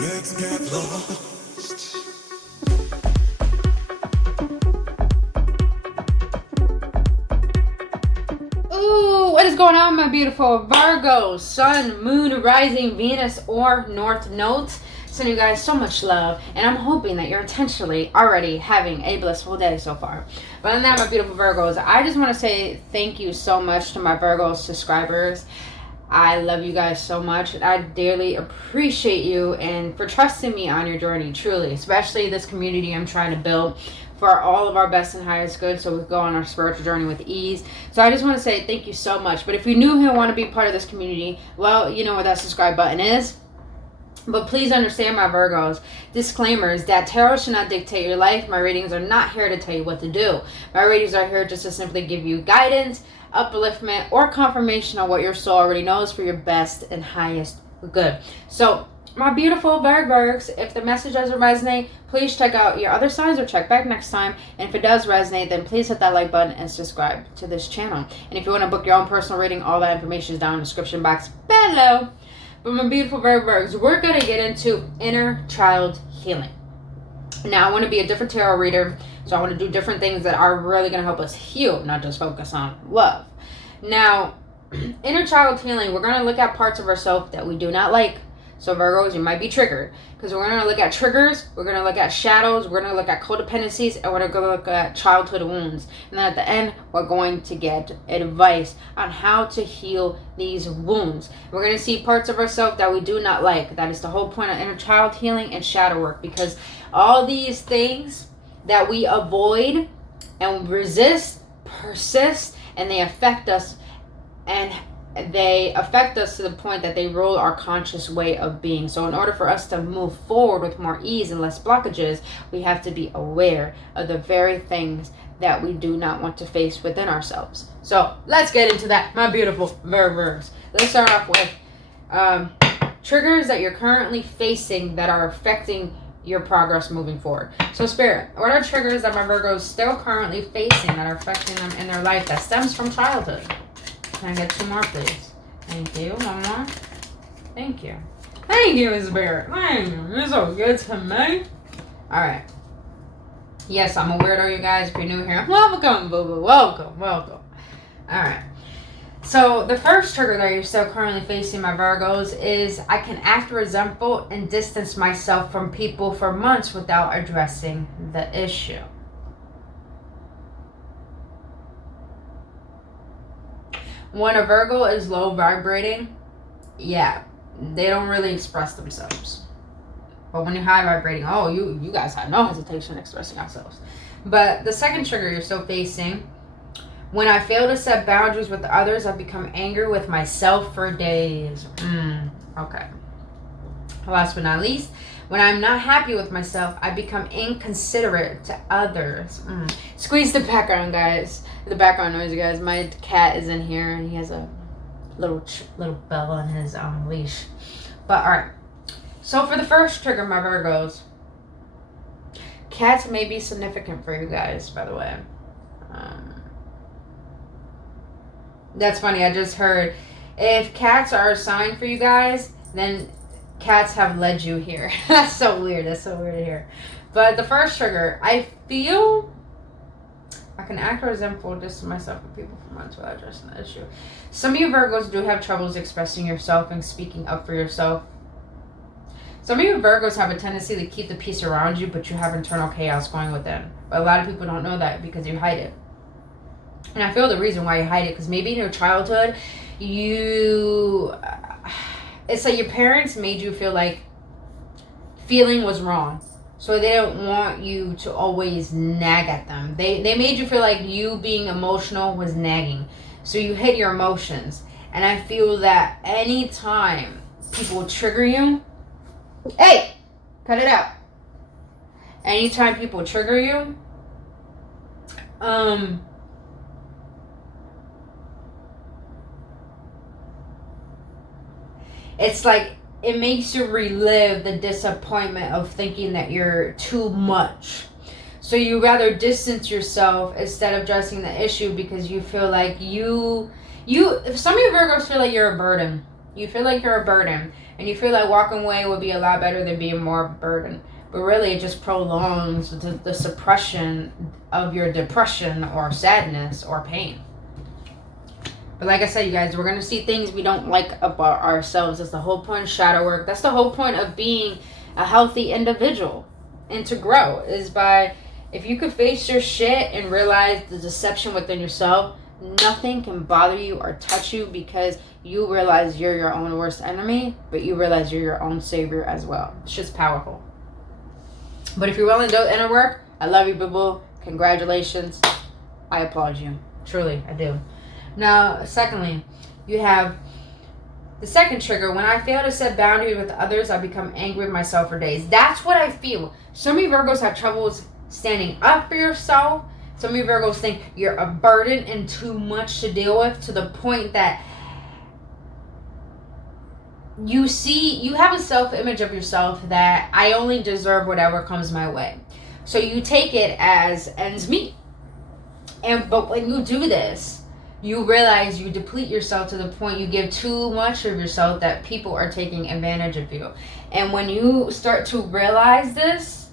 Let's get lost. Ooh, what is going on, my beautiful Virgo, Sun, Moon, Rising, Venus, or North Nodes? Sending you guys so much love, and I'm hoping that you're intentionally already having a blissful day so far. But other than that, my beautiful Virgos, I just want to say thank you so much to my Virgo subscribers. I love you guys so much. I dearly appreciate you and for trusting me on your journey, truly, especially this community I'm trying to build for all of our best and highest good, so we go on our spiritual journey with ease. So I just want to say thank you so much. But if you're new here and want to be part of this community, well, you know where that subscribe button is. But please understand, my Virgos, disclaimers that tarot should not dictate your life. My readings are not here to tell you what to do. My readings are here just to simply give you guidance, upliftment, or confirmation on what your soul already knows for your best and highest good. So, my beautiful Virgos, if the message doesn't resonate, please check out your other signs or check back next time. And if it does resonate, then please hit that like button and subscribe to this channel. And if you want to book your own personal reading, all that information is down in the description box below. But my beautiful Virgos, we're going to get into inner child healing. Now, I want to be a different tarot reader, so I want to do different things that are really going to help us heal, not just focus on love. Now, inner child healing, we're going to look at parts of ourselves that we do not like. So Virgos, you might be triggered, because we're going to look at triggers, we're going to look at shadows, we're going to look at codependencies, and we're going to look at childhood wounds. And then at the end, we're going to get advice on how to heal these wounds. We're going to see parts of ourselves that we do not like. That is the whole point of inner child healing and shadow work, because all these things that we avoid and resist persist, and they affect us, and they affect us to the point that they rule our conscious way of being. So in order for us to move forward with more ease and less blockages, we have to be aware of the very things that we do not want to face within ourselves. So let's get into that, my beautiful Virgos. Let's start off with triggers that you're currently facing that are affecting your progress moving forward. So Spirit, what are triggers that my Virgos still currently facing that are affecting them in their life that stems from childhood? Can I get 2 more, please? Thank you. 1 more. Thank you. Thank you, Spirit. Thank you. You're so good to me. Alright. Yes, I'm a weirdo, you guys. If you're new here, welcome, boo-boo. Welcome, welcome. Alright. So, the first trigger that you're still currently facing, my Virgos, is I can act resentful and distance myself from people for months without addressing the issue. When a Virgo is low vibrating, yeah, they don't really express themselves. But when you're high vibrating, oh, you guys have no hesitation in expressing ourselves. But the second trigger you're still facing, when I fail to set boundaries with others, I become angry with myself for days. Okay. Last but not least, when I'm not happy with myself, I become inconsiderate to others. Squeeze the background, guys. The background noise, you guys. My cat is in here, and he has a little bell on his leash. But, alright. So, for the first trigger, my Virgos, cats may be significant for you guys, by the way. That's funny. I just heard, if cats are a sign for you guys, then cats have led you here. That's so weird. That's so weird to hear. But the first trigger, I feel I can act resentful and distance myself from people for months without addressing the issue. Some of you Virgos do have troubles expressing yourself and speaking up for yourself. Some of you Virgos have a tendency to keep the peace around you, but you have internal chaos going within. But a lot of people don't know that because you hide it. And I feel the reason why you hide it, because maybe in your childhood, it's like your parents made you feel like feeling was wrong. So they don't want you to always nag at them. They made you feel like you being emotional was nagging. So you hid your emotions. And I feel that anytime people trigger you, hey, cut it out. Anytime people trigger you, it's like it makes you relive the disappointment of thinking that you're too much. So you rather distance yourself instead of addressing the issue because you feel like some of you Virgos feel like you're a burden. You feel like you're a burden. And you feel like walking away would be a lot better than being more burdened. But really, it just prolongs the suppression of your depression or sadness or pain. But like I said, you guys, we're going to see things we don't like about ourselves. That's the whole point of shadow work. That's the whole point of being a healthy individual. And to grow is by, if you could face your shit and realize the deception within yourself, nothing can bother you or touch you, because you realize you're your own worst enemy, but you realize you're your own savior as well. It's just powerful. But if you're willing to do inner work, I love you, boo-boo. Congratulations. I applaud you. Truly, I do. Now, secondly, you have the second trigger. When I fail to set boundaries with others, I become angry with myself for days. That's what I feel. So many Virgos have troubles standing up for yourself. So many Virgos think you're a burden and too much to deal with, to the point that you have a self-image of yourself that I only deserve whatever comes my way. So you take it as ends meet. But when you do this, you realize you deplete yourself to the point you give too much of yourself that people are taking advantage of you. And when you start to realize this,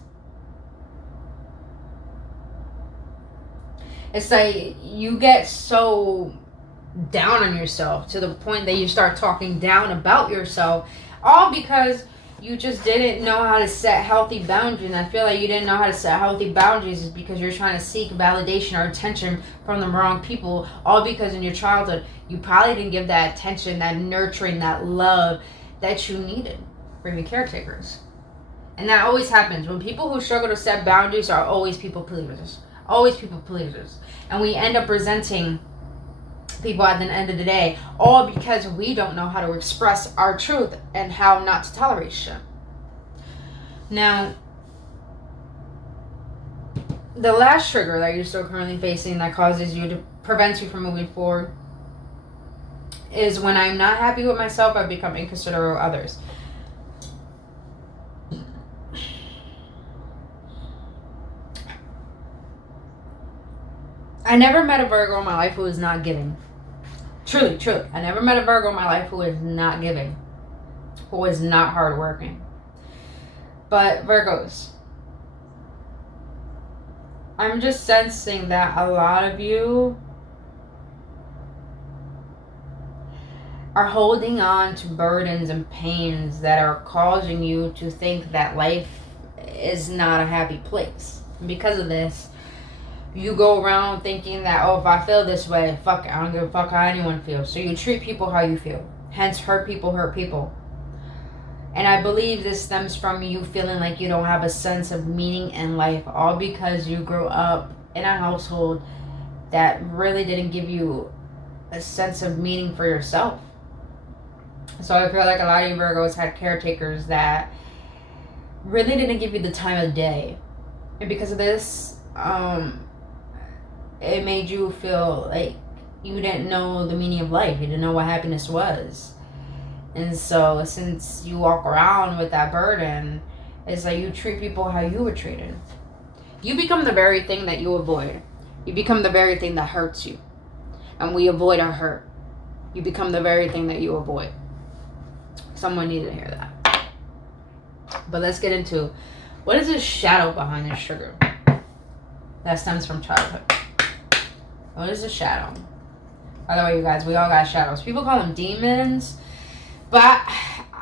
it's like you get so down on yourself to the point that you start talking down about yourself, all because you just didn't know how to set healthy boundaries. And I feel like you didn't know how to set healthy boundaries is because you're trying to seek validation or attention from the wrong people, all because in your childhood you probably didn't give that attention, that nurturing, that love that you needed from your caretakers. And that always happens when people who struggle to set boundaries are always people pleasers. Always people pleasers. And we end up resenting people at the end of the day, all because we don't know how to express our truth and how not to tolerate shit. Now, the last trigger that you're still currently facing that causes you to prevent you from moving forward is when I'm not happy with myself, I become inconsiderate of others. I never met a Virgo in my life who is not giving. Truly, truly. I never met a Virgo in my life who is not giving. Who is not hardworking. But Virgos, I'm just sensing that a lot of you are holding on to burdens and pains that are causing you to think that life is not a happy place. And because of this, you go around thinking that, oh, if I feel this way, fuck it, I don't give a fuck how anyone feels. So you treat people how you feel. Hence, hurt people hurt people. And I believe this stems from you feeling like you don't have a sense of meaning in life, all because you grew up in a household that really didn't give you a sense of meaning for yourself. So I feel like a lot of you Virgos had caretakers that really didn't give you the time of day. And because of this, it made you feel like you didn't know the meaning of life. You didn't know what happiness was. And so since you walk around with that burden, it's like you treat people how you were treated. You become the very thing that you avoid. You become the very thing that hurts you. And we avoid our hurt. You become the very thing that you avoid. Someone needed to hear that. But let's get into, what is the shadow behind this trigger that stems from childhood? What is a shadow? By the way, you guys, we all got shadows. People call them demons, but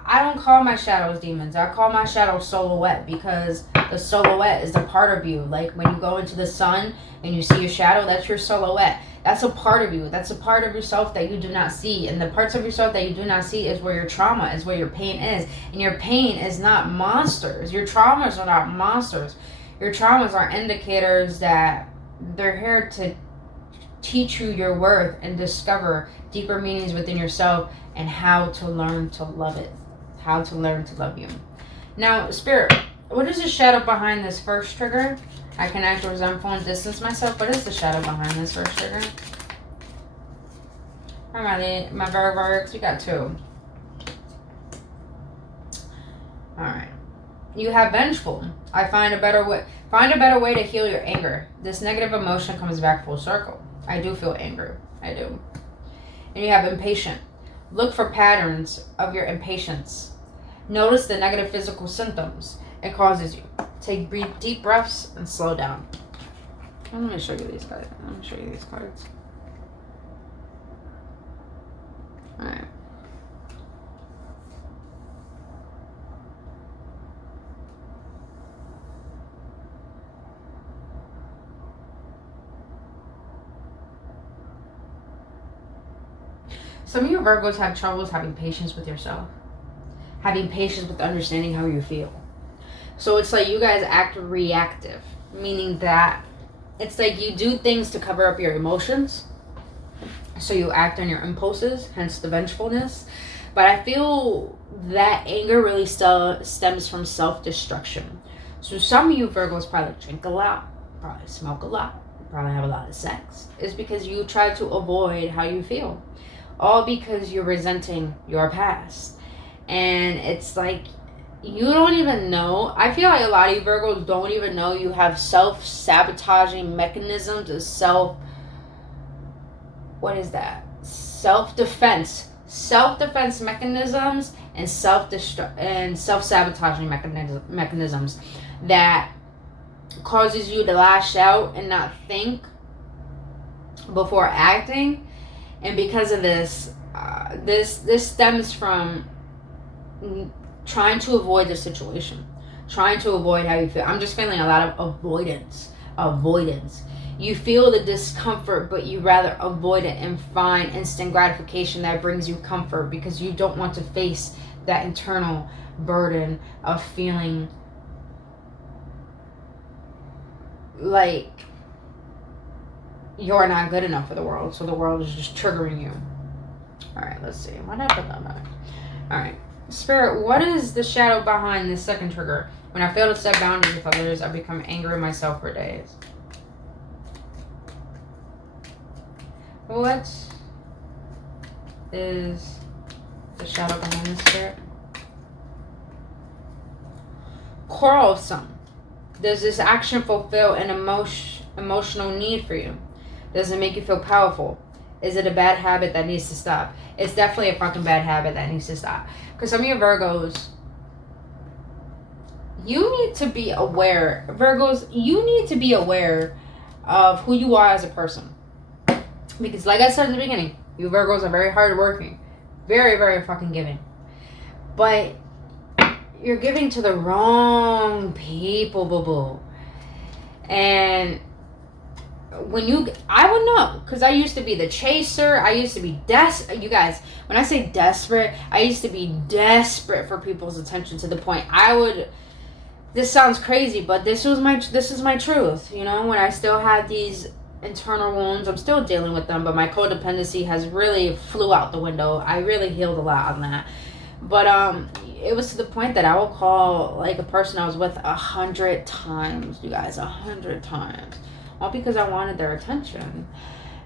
I don't call my shadows demons. I call my shadow silhouette, because the silhouette is the part of you. Like when you go into the sun and you see your shadow, that's your silhouette. That's a part of you. That's a part of yourself that you do not see. And the parts of yourself that you do not see is where your trauma is, where your pain is. And your pain is not monsters. Your traumas are not monsters. Your traumas are indicators that they're here to teach you your worth and discover deeper meanings within yourself and how to learn to love it. How to learn to love you. Now, Spirit, what is the shadow behind this first trigger? I connect, resentful, and distance myself. What is the shadow behind this first trigger? Alrighty, my Virgos, you got two. Alright. You have vengeful. I find a better way to heal your anger. This negative emotion comes back full circle. I do feel anger. I do. And you have impatient. Look for patterns of your impatience. Notice the negative physical symptoms it causes you. Take deep breaths and slow down. Let me show you these cards. Let me show you these cards. Alright. Some of you Virgos have troubles having patience with yourself. Having patience with understanding how you feel. So it's like you guys act reactive. Meaning that it's like you do things to cover up your emotions. So you act on your impulses, hence the vengefulness. But I feel that anger really still stems from self-destruction. So some of you Virgos probably drink a lot, probably smoke a lot, probably have a lot of sex. It's because you try to avoid how you feel. All because you're resenting your past. And it's like you don't even know. I feel like a lot of you Virgos don't even know you have self-sabotaging mechanisms of self-defense mechanisms and self-sabotaging mechanisms that causes you to lash out and not think before acting. And because of this, this stems from trying to avoid the situation, trying to avoid how you feel. I'm just feeling a lot of avoidance. You feel the discomfort, but you rather avoid it and find instant gratification that brings you comfort because you don't want to face that internal burden of feeling like you're not good enough for the world, so the world is just triggering you. Alright, let's see. What happened on that? Alright. Spirit, what is the shadow behind this second trigger? When I fail to set boundaries with others, I become angry at myself for days. What is the shadow behind this, Spirit? Quarrelsome. Does this action fulfill an emotional need for you? Does it make you feel powerful? Is it a bad habit that needs to stop? It's definitely a fucking bad habit that needs to stop. Because some of you Virgos, you need to be aware. Virgos, you need to be aware of who you are as a person. Because like I said in the beginning, you Virgos are very hardworking. Very, very fucking giving. But you're giving to the wrong people, boo-boo. And I would know, because I used to be the chaser. I used to be you guys, when I say desperate, I used to be desperate for people's attention to the point this sounds crazy, but this is my truth, you know, when I still had these internal wounds. I'm still dealing with them, but my codependency has really flew out the window. I really healed a lot on that. But it was to the point that I will call like a person I was with 100 times, you guys, 100 times. All because I wanted their attention.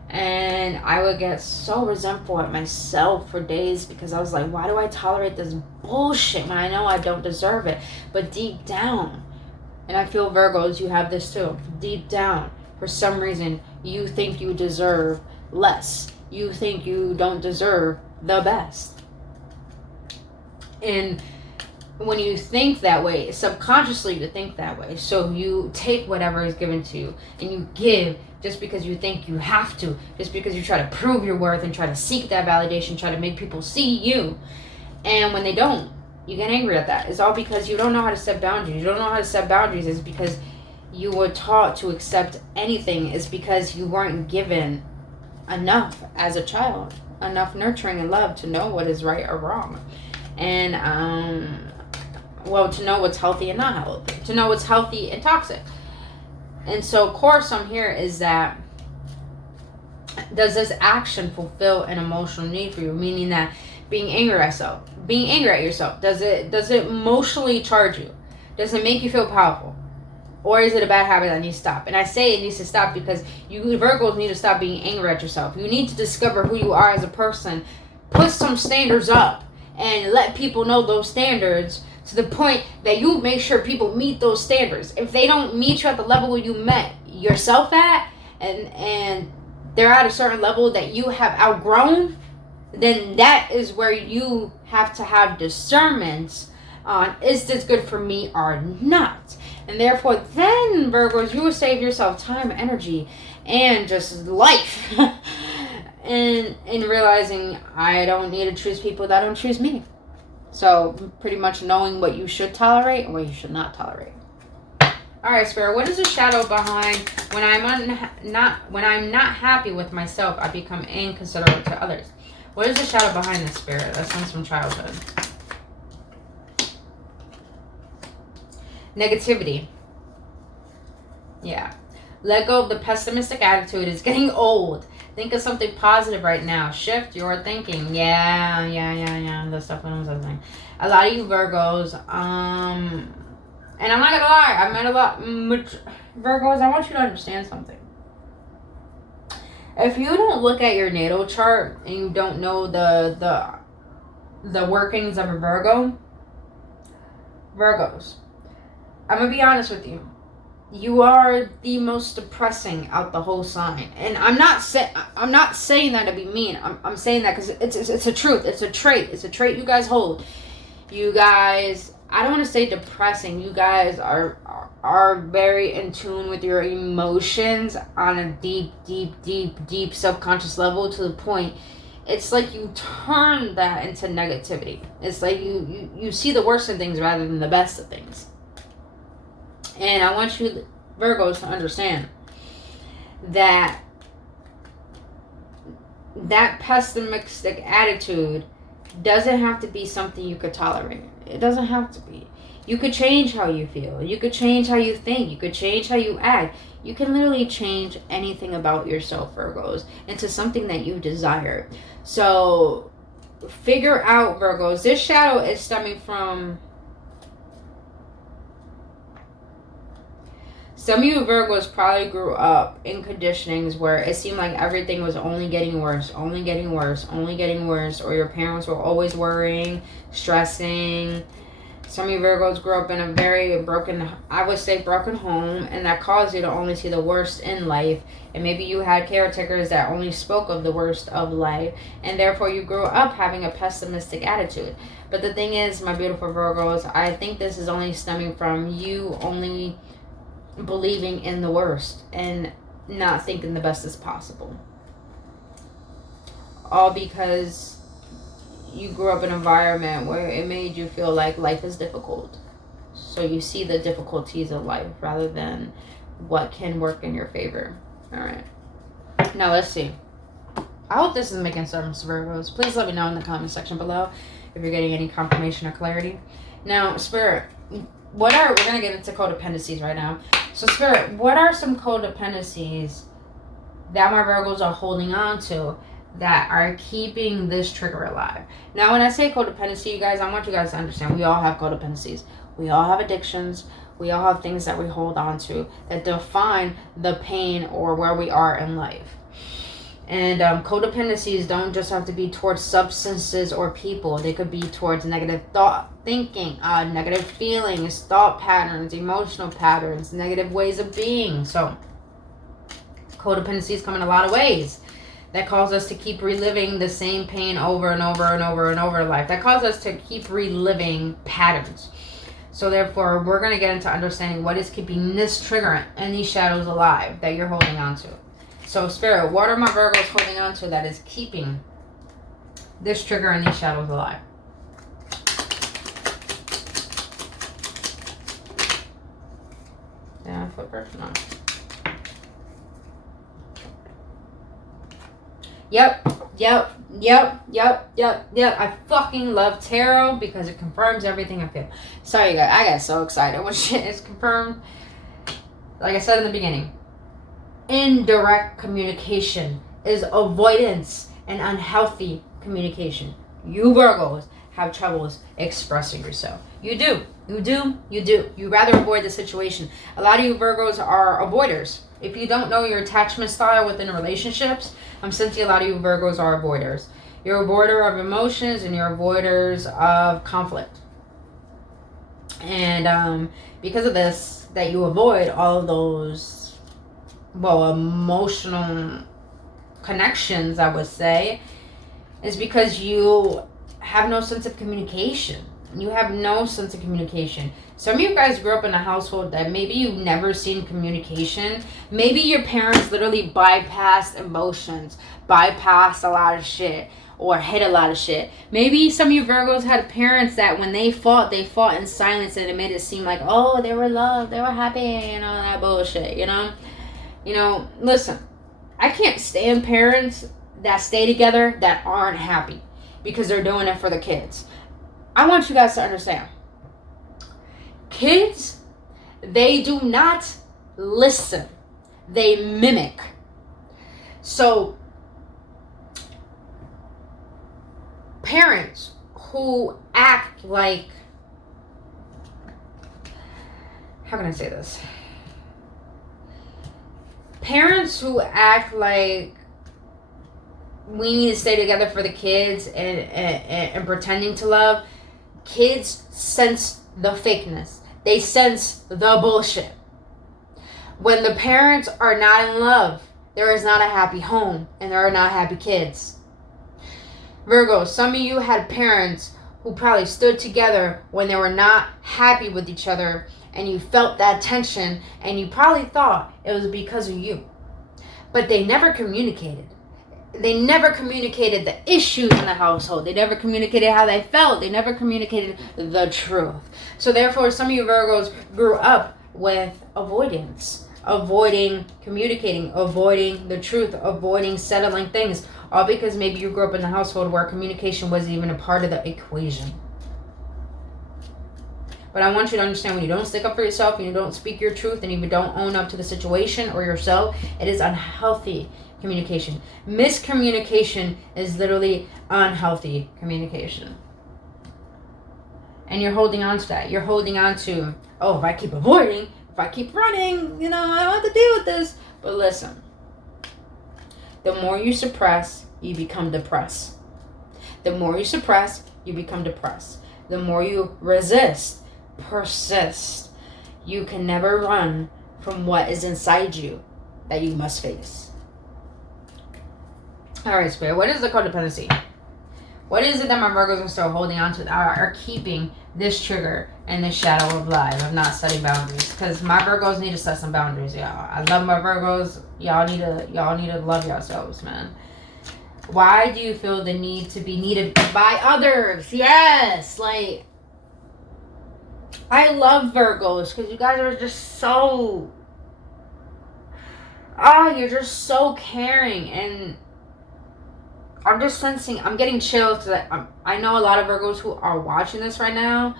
And I would get so resentful at myself for days because I was like, why do I tolerate this bullshit when I know I don't deserve it? But deep down, and I feel Virgos, you have this too. Deep down, for some reason, you think you deserve less. You think you don't deserve the best. And when you think that way, subconsciously you think that way. So you take whatever is given to you and you give just because you think you have to, just because you try to prove your worth and try to seek that validation, try to make people see you. And when they don't, you get angry at that. It's all because you don't know how to set boundaries. You don't know how to set boundaries. It's because you were taught to accept anything. It's because you weren't given enough as a child, enough nurturing and love to know what is right or wrong. And to know what's healthy and not healthy, to know what's healthy and toxic. And so quarrelsome here is that, does this action fulfill an emotional need for you? Meaning that being angry at yourself, does it emotionally charge you? Does it make you feel powerful? Or is it a bad habit that needs to stop? And I say it needs to stop because you Virgos need to stop being angry at yourself. You need to discover who you are as a person. Put some standards up and let people know those standards, to the point that you make sure people meet those standards. If they don't meet you at the level where you met yourself at, and they're at a certain level that you have outgrown, then that is where you have to have discernment on, is this good for me or not? And therefore, then, Virgos, you will save yourself time, energy, and just life. and in realizing I don't need to choose people that don't choose me. So, pretty much knowing what you should tolerate and what you should not tolerate. Alright, Spirit, what is the shadow behind when I'm not happy with myself, I become inconsiderate to others? What is the shadow behind this, Spirit? That comes from childhood. Negativity. Yeah. Let go of the pessimistic attitude. It's getting old. Think of something positive right now. Shift your thinking. Yeah. The stuff when I was saying. A lot of you Virgos, and I'm not gonna lie, I've met a lot Virgos. I want you to understand something. If you don't look at your natal chart and you don't know the workings of a Virgos, I'm gonna be honest with you. You are the most depressing out the whole sign, and I'm not saying that to be mean. I'm saying that because it's a truth. It's a trait. It's a trait you guys hold. You guys, I don't want to say depressing. You guys are very in tune with your emotions on a deep subconscious level, to the point it's like you turn that into negativity. It's like you see the worst in things rather than the best of things. And I want you Virgos to understand that pessimistic attitude doesn't have to be something you could tolerate. It doesn't have to be. You could change how you feel. You could change how you think. You could change how you act. You can literally change anything about yourself, Virgos, into something that you desire. So figure out, Virgos, this shadow is stemming from... Some of you Virgos probably grew up in conditionings where it seemed like everything was only getting worse, or your parents were always worrying, stressing. Some of you Virgos grew up in a very broken home, and that caused you to only see the worst in life. And maybe you had caretakers that only spoke of the worst of life, and therefore you grew up having a pessimistic attitude. But the thing is, my beautiful Virgos, I think this is only stemming from you only believing in the worst and not thinking the best is possible. All because you grew up in an environment where it made you feel like life is difficult. So you see the difficulties of life rather than what can work in your favor. Alright. Now let's see. I hope this is making sense, Virgos. Please let me know in the comment section below if you're getting any confirmation or clarity. Now, Spirit, we're going to get into codependencies right now. So, Spirit, what are some codependencies that my Virgos are holding on to that are keeping this trigger alive? Now, when I say codependency, you guys, I want you guys to understand we all have codependencies. We all have addictions. We all have things that we hold on to that define the pain or where we are in life. And codependencies don't just have to be towards substances or people. They could be towards negative thought, thinking, negative feelings, thought patterns, emotional patterns, negative ways of being. So codependencies come in a lot of ways. That cause us to keep reliving the same pain over and over and over and over in life. That cause us to keep reliving patterns. So therefore, we're going to get into understanding what is keeping this trigger and these shadows alive that you're holding on to. So, Spirit, what are my Virgos holding on to that is keeping this trigger and these shadows alive? Yeah, flippers? No. Yep. I fucking love tarot because it confirms everything I feel. Sorry, guys. I got so excited when shit is confirmed. Like I said in the beginning, indirect communication is avoidance and unhealthy communication. You Virgos have troubles expressing yourself. You do. You rather avoid the situation. A lot of you Virgos are avoiders. If you don't know your attachment style within relationships, I'm sensing a lot of you Virgos are avoiders. You're a avoider of emotions and you're avoiders of conflict. And because of this, that you avoid all of those, well, emotional connections, I would say, is because you have no sense of communication. You have no sense of communication. Some of you guys grew up in a household that maybe you've never seen communication. Maybe your parents literally bypassed emotions, bypassed a lot of shit, or hid a lot of shit. Maybe some of you Virgos had parents that when they fought in silence, and it made it seem like, oh, they were loved, they were happy, and all that bullshit, you know? You know, listen, I can't stand parents that stay together that aren't happy because they're doing it for the kids. I want you guys to understand. Kids, they do not listen. They mimic. So, parents who act like, how can I say this? Parents who act like we need to stay together for the kids and pretending to love, kids sense the fakeness. They sense the bullshit. When the parents are not in love, there is not a happy home and there are not happy kids. Virgo, some of you had parents who probably stood together when they were not happy with each other, and you felt that tension, and you probably thought it was because of you. But they never communicated. They never communicated the issues in the household. They never communicated how they felt. They never communicated the truth. So therefore, some of you Virgos grew up with avoidance. Avoiding communicating, avoiding the truth, avoiding settling things. All because maybe you grew up in a household where communication wasn't even a part of the equation. But I want you to understand, when you don't stick up for yourself and you don't speak your truth and you don't own up to the situation or yourself, it is unhealthy communication. Miscommunication is literally unhealthy communication. And you're holding on to that. You're holding on to, oh, if I keep avoiding, if I keep running, you know, I don't have to deal with this. But listen, the more you suppress, you become depressed. The more you suppress, you become depressed. The more you resist, persist, you can never run from what is inside you that you must face. Alright, Spirit, what is the codependency? What is it that my Virgos are still holding on to, that are keeping this trigger and this shadow of life of not setting boundaries? Because my Virgos need to set some boundaries, y'all. I love my Virgos. Y'all need to love yourselves, man. Why do you feel the need to be needed by others? Yes, like, I love Virgos because you guys are just so, you're just so caring. And I'm just sensing, I'm getting chills because I know a lot of Virgos who are watching this right now.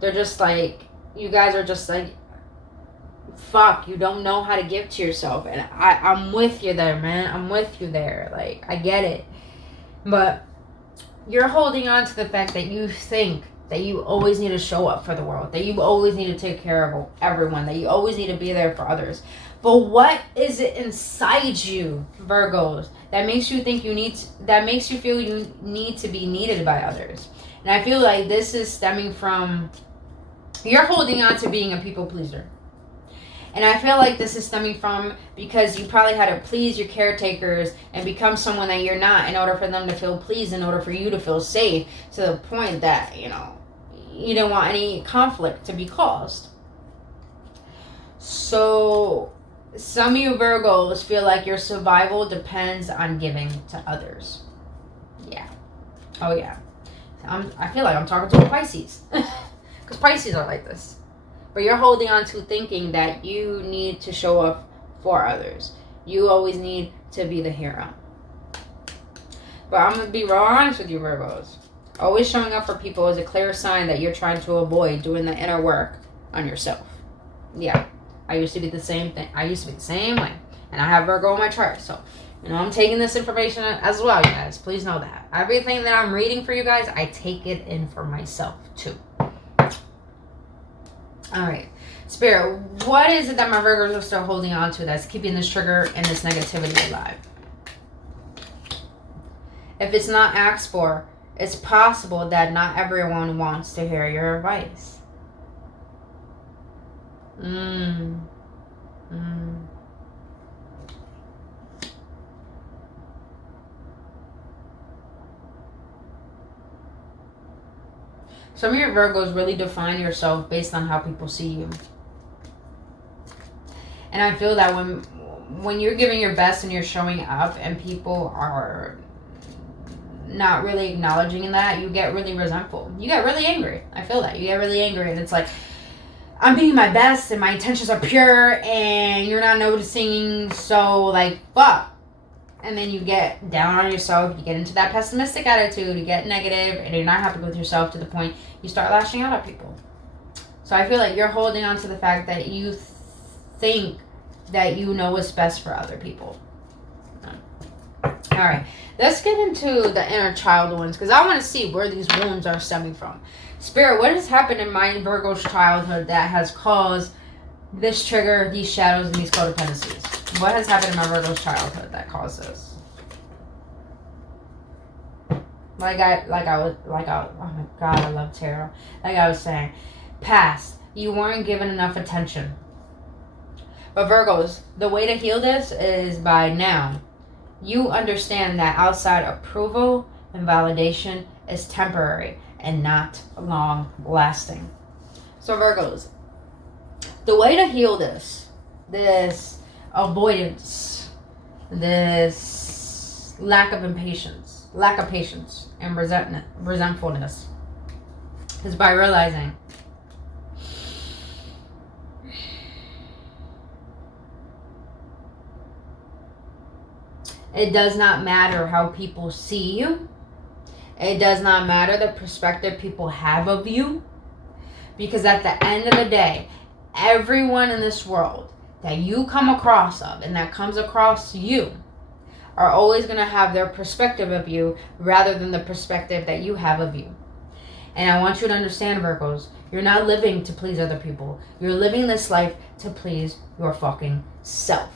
They're just like, you guys are just like, fuck, you don't know how to give to yourself. And I'm with you there, man. I'm with you there. Like, I get it. But you're holding on to the fact that you think that you always need to show up for the world, that you always need to take care of everyone, that you always need to be there for others. But what is it inside you, Virgos, that makes you think that makes you feel you need to be needed by others? And I feel like this is stemming from, you're holding on to being a people pleaser. And I feel like this is stemming from because you probably had to please your caretakers and become someone that you're not in order for them to feel pleased, in order for you to feel safe, to the point that, you know, you don't want any conflict to be caused. So some of you Virgos feel like your survival depends on giving to others. Yeah. Oh, yeah. I feel like I'm talking to a Pisces. Because Pisces are like this. But you're holding on to thinking that you need to show up for others. You always need to be the hero. But I'm going to be real honest with you, Virgos. Always showing up for people is a clear sign that you're trying to avoid doing the inner work on yourself. Yeah. I used to be the same thing. I used to be the same way. And I have Virgo on my chart. So, you know, I'm taking this information as well, you guys. Please know that. Everything that I'm reading for you guys, I take it in for myself, too. Alright, Spirit, what is it that my Virgos are still holding on to that's keeping this trigger and this negativity alive? If it's not asked for, it's possible that not everyone wants to hear your advice. Some of your Virgos really define yourself based on how people see you. And I feel that when you're giving your best and you're showing up and people are not really acknowledging that, you get really resentful. You get really angry. I feel that. You get really angry, and it's like, I'm being my best and my intentions are pure and you're not noticing, so like, fuck. And then you get down on yourself, you get into that pessimistic attitude, you get negative, and you're not happy with yourself to the point you start lashing out at people. So I feel like you're holding on to the fact that you think that you know what's best for other people. Alright, let's get into the inner child ones, because I want to see where these wounds are stemming from. Spirit, what has happened in my Virgo's childhood that has caused this trigger, these shadows, and these codependencies? What has happened in my Virgo's childhood that caused this? Oh my God, I love tarot. Like I was saying, past, you weren't given enough attention. But Virgos, the way to heal this is by now. You understand that outside approval and validation is temporary and not long lasting. So Virgos, the way to heal this avoidance, this lack of patience and resentfulness is by realizing it does not matter how people see you. It does not matter the perspective people have of you. Because at the end of the day, everyone in this world that you come across of and that comes across you are always going to have their perspective of you rather than the perspective that you have of you. And I want you to understand, Virgos, you're not living to please other people. You're living this life to please your fucking self.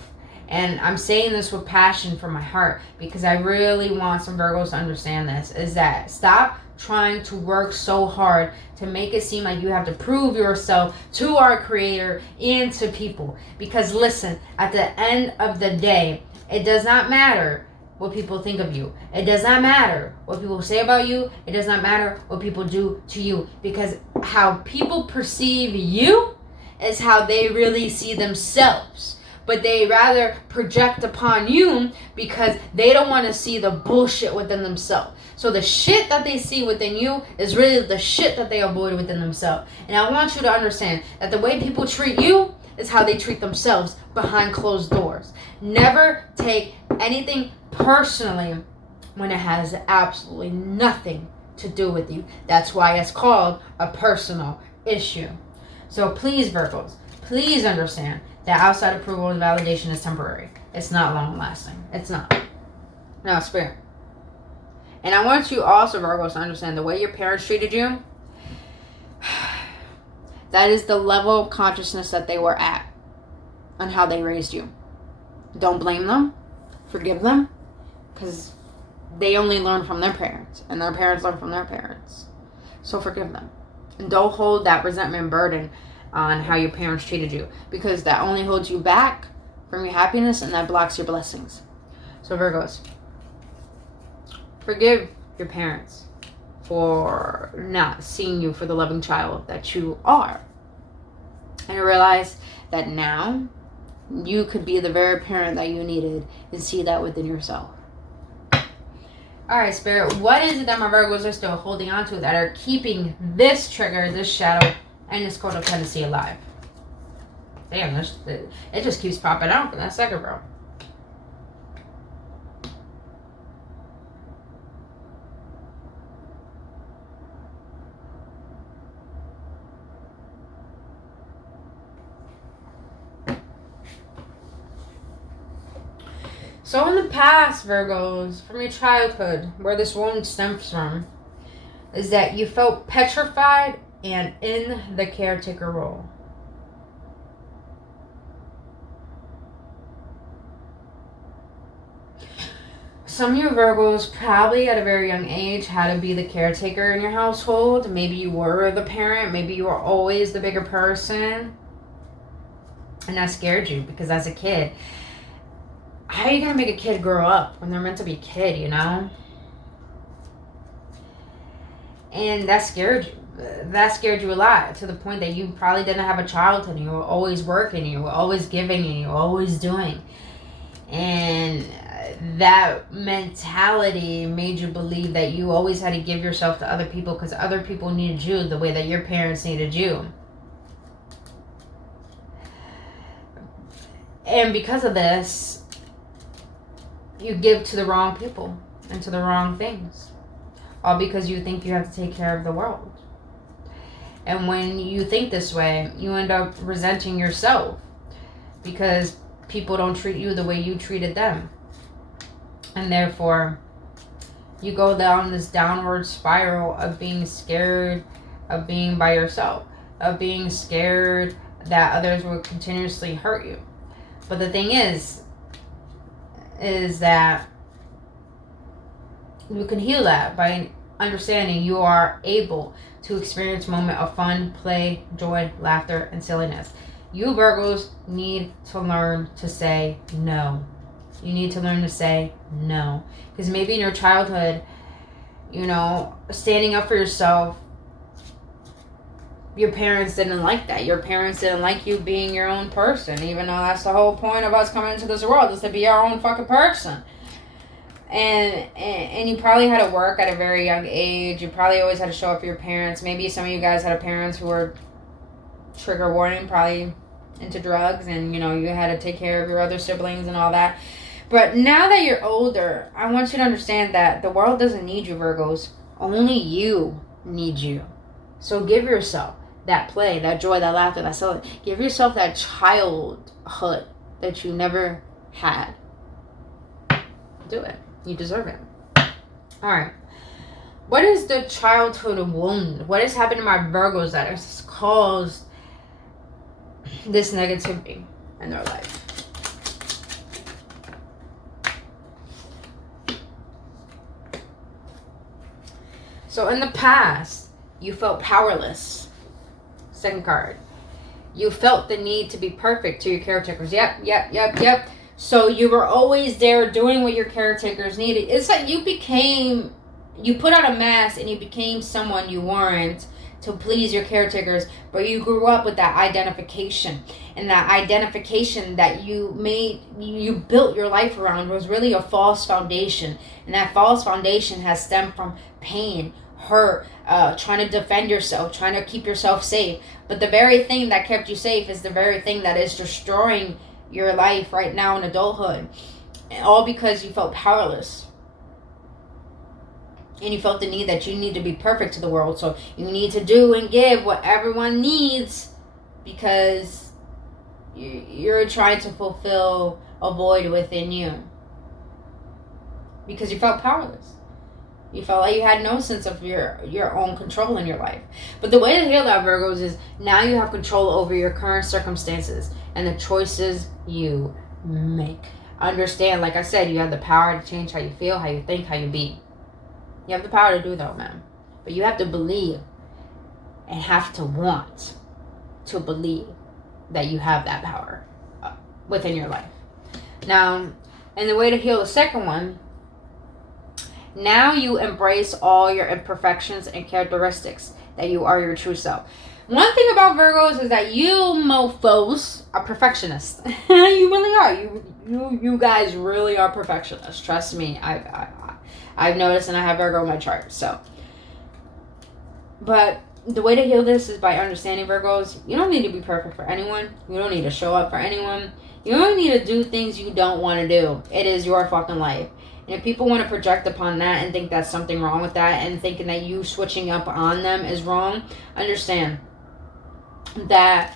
And I'm saying this with passion from my heart because I really want some Virgos to understand this, is that stop trying to work so hard to make it seem like you have to prove yourself to our creator and to people. Because listen, at the end of the day, it does not matter what people think of you. It does not matter what people say about you. It does not matter what people do to you. Because how people perceive you is how they really see themselves. But they rather project upon you because they don't want to see the bullshit within themselves. So the shit that they see within you is really the shit that they avoid within themselves. And I want you to understand that the way people treat you is how they treat themselves behind closed doors. Never take anything personally when it has absolutely nothing to do with you. That's why it's called a personal issue. So please, Virgos, please understand that outside approval and validation is temporary. It's not long lasting. It's not. No, Spirit. And I want you also, Virgos, to understand the way your parents treated you, that is the level of consciousness that they were at on how they raised you. Don't blame them. Forgive them. Because they only learn from their parents. And their parents learn from their parents. So forgive them. And don't hold that resentment burden on how your parents treated you, because that only holds you back from your happiness and that blocks your blessings. So Virgos, forgive your parents for not seeing you for the loving child that you are, and realize that now you could be the very parent that you needed and see that within yourself. Alright, Spirit, what is it that my Virgos are still holding on to that are keeping this trigger, this shadow, and this codependency alive? Damn, it just keeps popping out in that second row. So in the past, Virgos, from your childhood, where this wound stems from, is that you felt petrified and in the caretaker role. Some of you Virgos probably at a very young age had to be the caretaker in your household. Maybe you were the parent. Maybe you were always the bigger person. And that scared you because as a kid, how are you going to make a kid grow up when they're meant to be a kid, you know? And that scared you. that scared you a lot, to the point that you probably didn't have a childhood. You were always working, you were always giving, and you were always doing. And that mentality made you believe that you always had to give yourself to other people because other people needed you the way that your parents needed you. And because of this, you give to the wrong people and to the wrong things. All because you think you have to take care of the world. And when you think this way, you end up resenting yourself because people don't treat you the way you treated them. And therefore, you go down this downward spiral of being scared of being by yourself, of being scared that others will continuously hurt you. But the thing is that you can heal that by understanding you are able to experience a moment of fun, play, joy, laughter, and silliness. You Virgos need to learn to say no. You need to learn to say no. Because maybe in your childhood, standing up for yourself, your parents didn't like that. Your parents didn't like you being your own person, even though that's the whole point of us coming into this world, is to be our own fucking person. And you probably had to work at a very young age. You probably always had to show up for your parents. Maybe some of you guys had parents who were, trigger warning, probably into drugs, and you had to take care of your other siblings and all that. But now that you're older, I want you to understand that the world doesn't need you, Virgos. Only you need you. So give yourself that play, that joy, that laughter, that soul. Give yourself that childhood that you never had. Do it. You deserve it. All right. What is the childhood wound? What has happened to my Virgos that has caused this negativity in their life? So in the past, you felt powerless. Second card. You felt the need to be perfect to your caretakers. Yep. So you were always there doing what your caretakers needed. It's like you put on a mask and you became someone you weren't to please your caretakers, but you grew up with that identification. And that identification that you built your life around was really a false foundation. And that false foundation has stemmed from pain, hurt, trying to defend yourself, trying to keep yourself safe. But the very thing that kept you safe is the very thing that is destroying your life right now in adulthood. And all because you felt powerless. And you felt the need that you need to be perfect to the world. So you need to do and give what everyone needs because you're trying to fulfill a void within you. Because you felt powerless. You felt like you had no sense of your own control in your life. But the way to heal that, Virgos, is now you have control over your current circumstances and the choices you make. Understand, like I said, you have the power to change how you feel, how you think, how you be. You have the power to do that, man. But you have to believe and have to want to believe that you have that power within your life. Now, and the way to heal the second one, now you embrace all your imperfections and characteristics, that you are your true self. One thing about Virgos is that you mofos are perfectionists. You really are. You guys really are perfectionists. Trust me. I've noticed, and I have Virgo in my chart. So, but the way to heal this is by understanding, Virgos, you don't need to be perfect for anyone. You don't need to show up for anyone. You don't need to do things you don't want to do. It is your fucking life. And if people want to project upon that and think that's something wrong with that and thinking that you switching up on them is wrong, understand that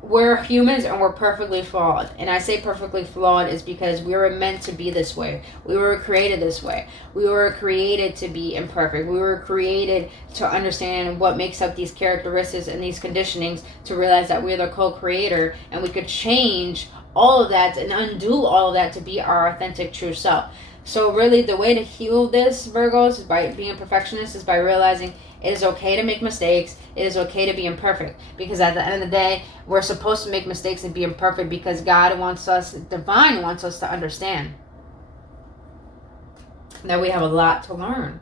we're humans and we're perfectly flawed. And I say perfectly flawed is because we were meant to be this way. We were created this way. We were created to be imperfect. We were created to understand what makes up these characteristics and these conditionings, to realize that we're the co-creator and we could change all of that and undo all of that to be our authentic true self. So really the way to heal this, Virgos, is by being a perfectionist, is by realizing it is okay to make mistakes. It is okay to be imperfect. Because at the end of the day, we're supposed to make mistakes and be imperfect because God wants us, divine wants us to understand that we have a lot to learn.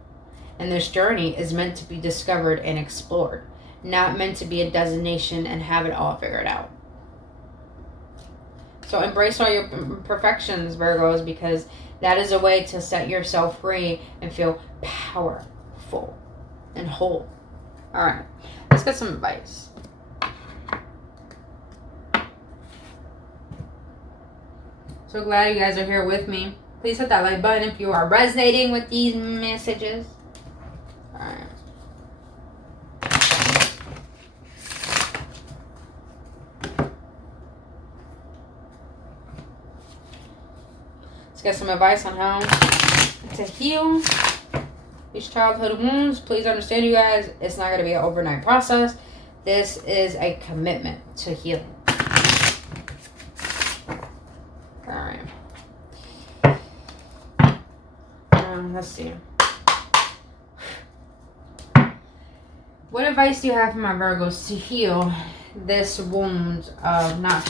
And this journey is meant to be discovered and explored, not meant to be a destination and have it all figured out. So embrace all your imperfections, Virgos, because that is a way to set yourself free and feel powerful and whole. All right, let's get some advice. So glad you guys are here with me. Please hit that like button if you are resonating with these messages. All right. Let's get some advice on how to heal these childhood wounds. Please understand, you guys, it's not going to be an overnight process. This is a commitment to healing. Alright. Let's see. What advice do you have for my Virgos to heal this wound of not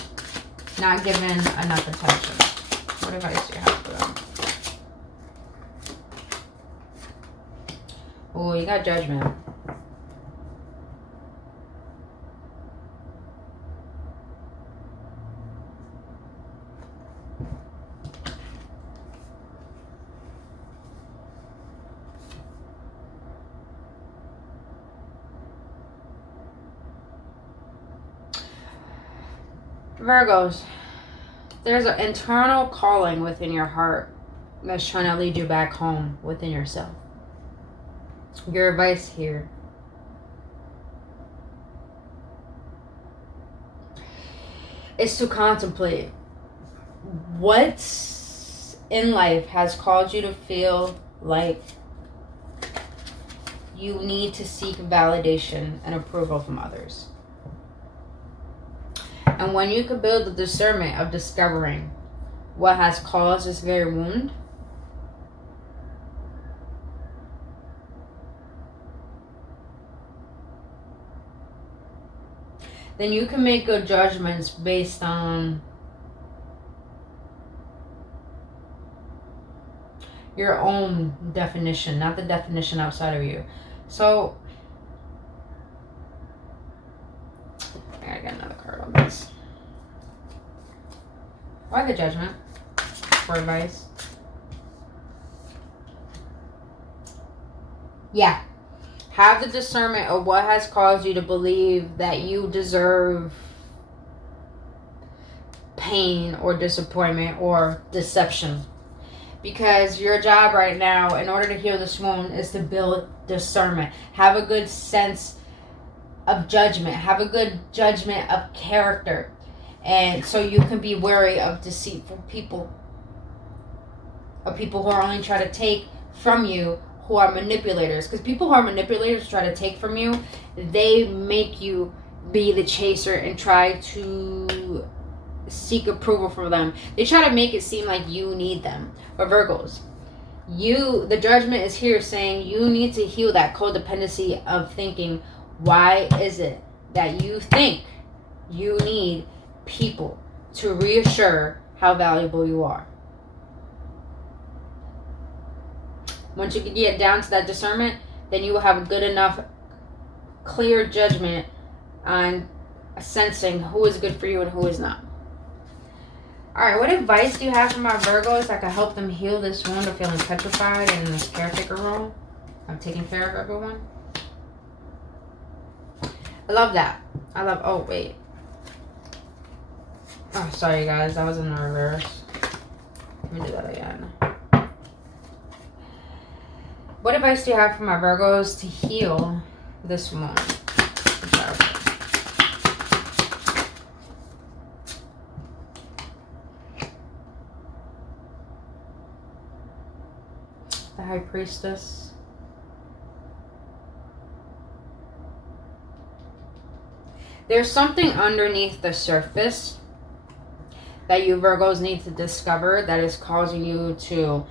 given enough attention? What advice do you have for them? Oh, you got Judgment. Virgos, there's an internal calling within your heart that's trying to lead you back home within yourself. Your advice here is to contemplate what in life has caused you to feel like you need to seek validation and approval from others. And when you can build the discernment of discovering what has caused this very wound, then you can make good judgments based on your own definition, not the definition outside of you. So, I gotta get another card on this. Why the Judgment for advice? Yeah. Have the discernment of what has caused you to believe that you deserve pain or disappointment or deception. Because your job right now, in order to heal this wound, is to build discernment. Have a good sense of judgment. Have a good judgment of character. And so you can be wary of deceitful people. Of people who are only trying to take from you, who are manipulators. Because people who are manipulators try to take from you, they make you be the chaser and try to seek approval from them. They try to make it seem like you need them. But Virgos, the Judgment is here saying you need to heal that codependency of thinking, why is it that you think you need people to reassure how valuable you are? Once you can get down to that discernment, then you will have a good enough, clear judgment on sensing who is good for you and who is not. Alright, what advice do you have for my Virgos that can help them heal this wound of feeling petrified and in this caretaker role of taking care of everyone? I love that. Oh, wait. Oh, sorry guys, that was in the reverse. Let me do that again. What advice do you have for my Virgos to heal this wound? The High Priestess. There's something underneath the surface that you Virgos need to discover that is causing you to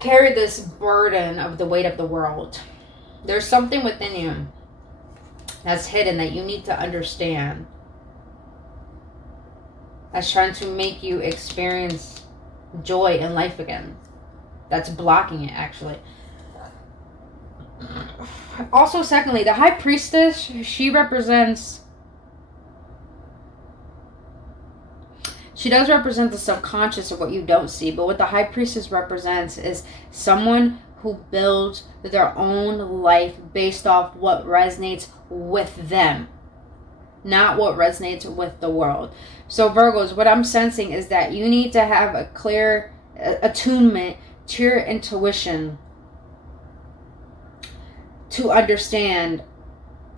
carry this burden of the weight of the world. There's something within you that's hidden that you need to understand, that's trying to make you experience joy in life again, that's blocking it actually. Also, secondly, the High Priestess, she represents... She does represent the subconscious of what you don't see. But what the High Priestess represents is someone who builds their own life based off what resonates with them, not what resonates with the world. So Virgos, what I'm sensing is that you need to have a clear attunement to your intuition to understand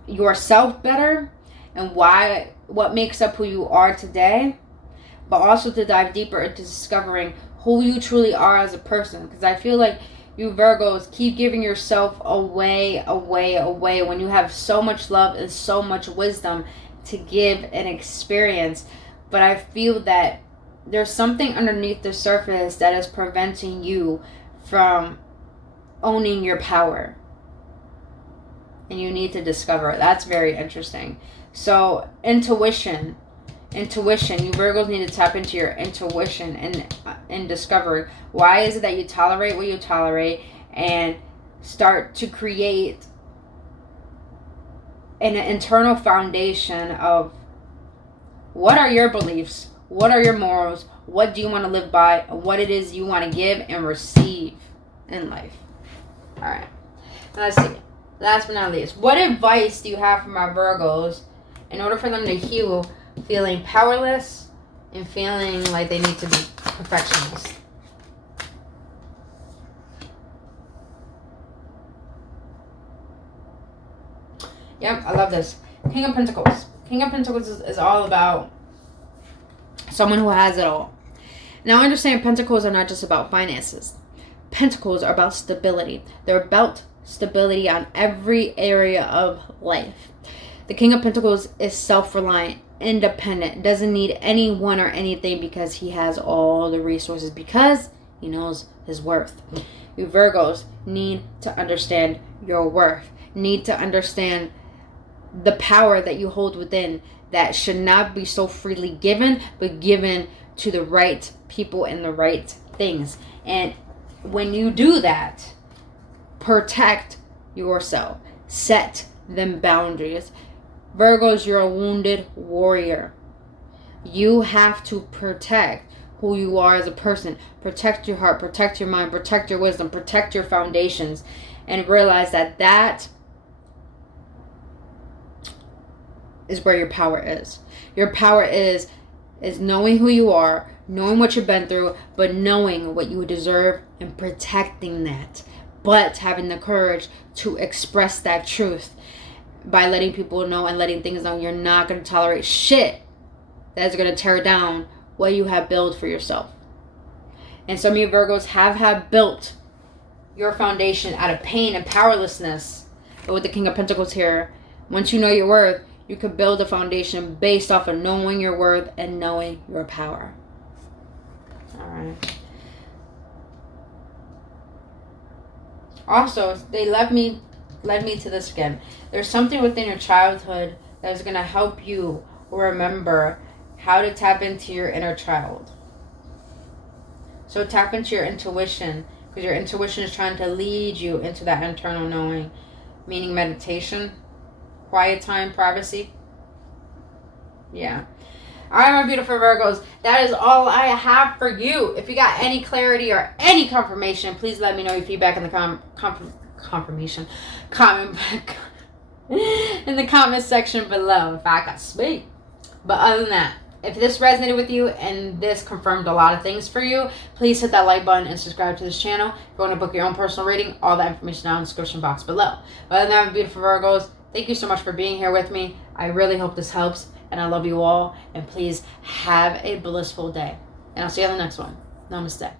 yourself better and what makes up who you are today, but also to dive deeper into discovering who you truly are as a person. Because I feel like you Virgos keep giving yourself away when you have so much love and so much wisdom to give and experience. But I feel that there's something underneath the surface that is preventing you from owning your power. And you need to discover it. That's very interesting. So intuition, you Virgos need to tap into your intuition and discover why is it that you tolerate what you tolerate, and start to create an internal foundation of what are your beliefs, what are your morals, what do you want to live by, and what it is you want to give and receive in life. All right, let's see. Last but not least, what advice do you have for my Virgos in order for them to heal feeling powerless and feeling like they need to be perfectionists? Yep, I love this. King of Pentacles. King of Pentacles is all about someone who has it all. Now, understand Pentacles are not just about finances. Pentacles are about stability. They're about stability on every area of life. The King of Pentacles is self-reliant, independent, doesn't need anyone or anything because he has all the resources, because he knows his worth. You Virgos need to understand your worth, need to understand the power that you hold within that should not be so freely given, but given to the right people and the right things. And when you do that, protect yourself, set them boundaries. Virgos, you're a wounded warrior. You have to protect who you are as a person. Protect your heart, protect your mind, protect your wisdom, protect your foundations, and realize that that is where your power is. Your power is knowing who you are, knowing what you've been through, but knowing what you deserve and protecting that. But having the courage to express that truth by letting people know and letting things know you're not going to tolerate shit that's going to tear down what you have built for yourself. And some of you Virgos have built your foundation out of pain and powerlessness. But with the King of Pentacles here, once you know your worth, you can build a foundation based off of knowing your worth and knowing your power. All right. Also, they led me to this again. There's something within your childhood that is going to help you remember how to tap into your inner child. So tap into your intuition, because your intuition is trying to lead you into that internal knowing, meaning meditation, quiet time, privacy. Yeah. All right, my beautiful Virgos, that is all I have for you. If you got any clarity or any confirmation, please let me know your feedback in the comment in the comment section below if I got speak. But other than that, if this resonated with you and this confirmed a lot of things for you, please hit that like button and subscribe to this channel. If you want to book your own personal reading, all that information down in the description box below. But other than that, my beautiful Virgos, thank you so much for being here with me. I really hope this helps, and I love you all. And please have a blissful day. And I'll see you on the next one. Namaste.